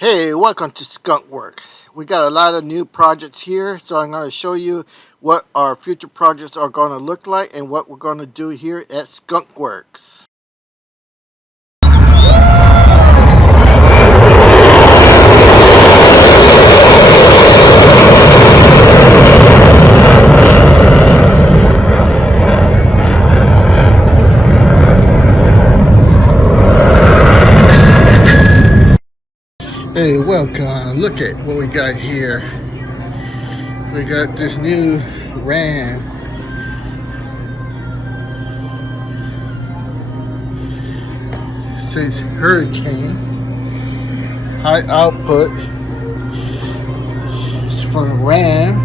Hey, welcome to Skunkworks. We got a lot of new projects here, so I'm going to show you what our future projects are going to look like and what we're going to do here at Skunkworks. Hey, welcome. Look at what we got here. We got this new Ram. Says Hurricane. High output. It's from Ram.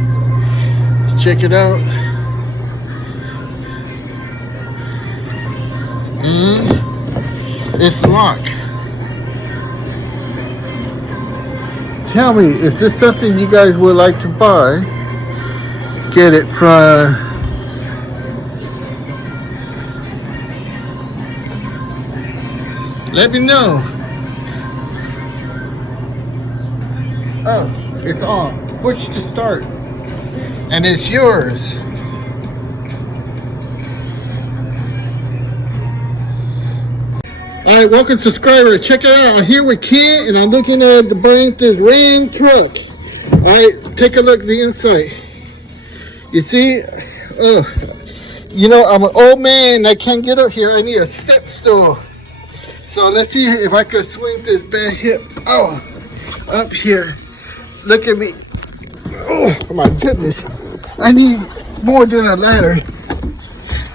Check it out. It's locked. Tell me, is this something you guys would like to buy? Get it from let me know. Oh, it's on. Push to start. And it's yours. Alright, welcome subscriber. Check it out. I'm here with Ken and I'm looking at the buying this Ram truck. Alright, take a look at the inside. You see, I'm an old man. I can't get up here. I need a step stool. So let's see if I can swing this bad hip. Oh, up here. Look at me. Oh my goodness. I need more than a ladder.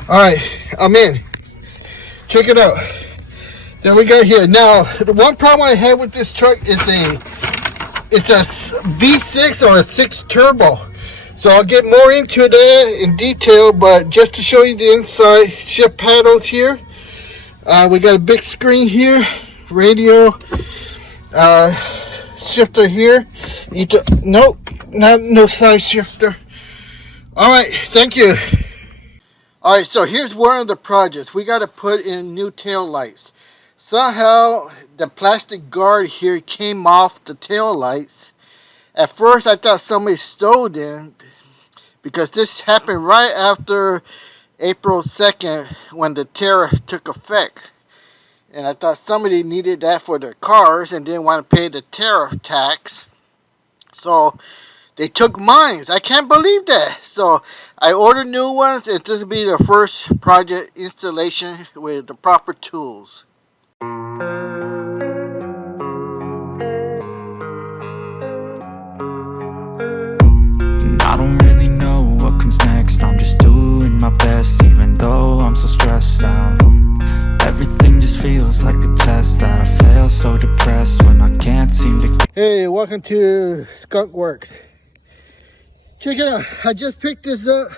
Alright, I'm in. Check it out. Then we got here. Now, the one problem I have with this truck is it's a V6 or a 6 turbo. So I'll get more into that in detail, but just to show you the inside, shift paddles here. We got a big screen here, radio, shifter here. Nope, no side shifter. All right, thank you. All right, so here's one of the projects. We got to put in new tail lights. Somehow the plastic guard here came off the tail lights. At first I thought somebody stole them because this happened right after April 2nd when the tariff took effect. And I thought somebody needed that for their cars and didn't want to pay the tariff tax. So they took mine. I can't believe that. So I ordered new ones and this will be the first project installation with the proper tools. I don't really know what comes next. I'm just doing my best, even though I'm so stressed out. Everything just feels like a test that I fail, so depressed when I can't seem to. Hey, welcome to Skunkworks. Check it out. I just picked this up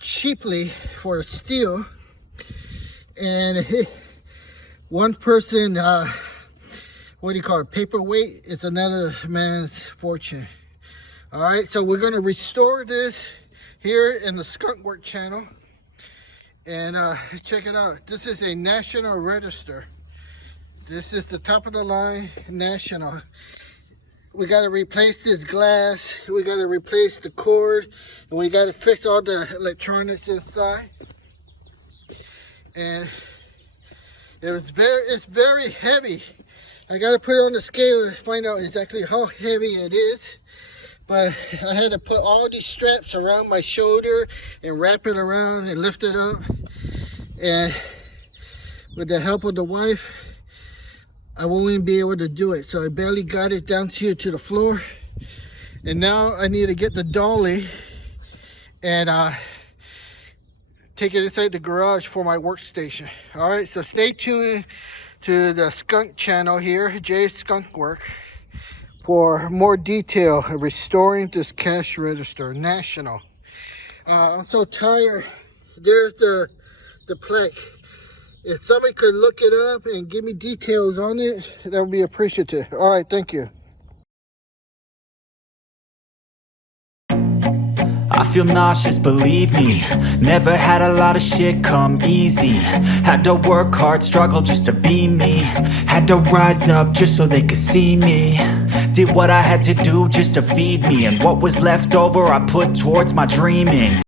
cheaply for a steal. And one person, what do you call it, paperweight, is another man's fortune. All right, so we're going to restore this here in the Skunkworks channel. And check it out. This is a national register. This is the top of the line national. We got to replace this glass. We got to replace the cord. And we got to fix all the electronics inside. And it's very heavy. I got to put it on the scale to find out exactly how heavy it is. But I had to put all these straps around my shoulder and wrap it around and lift it up. And with the help of the wife, I won't even be able to do it. So I barely got it down here to the floor. And now I need to get the dolly and take it inside the garage for my workstation. All right, so stay tuned to the Skunk channel here, Jay's Skunkworks, for more detail of restoring this cash register national. I'm so tired. There's the plaque. If somebody could look it up and give me details on it, that would be appreciative. All right, thank you. I feel nauseous, believe me. Never had a lot of shit come easy. Had to work hard, struggle just to be me. Had to rise up just so they could see me. Did what I had to do just to feed me, and what was left over I put towards my dreaming.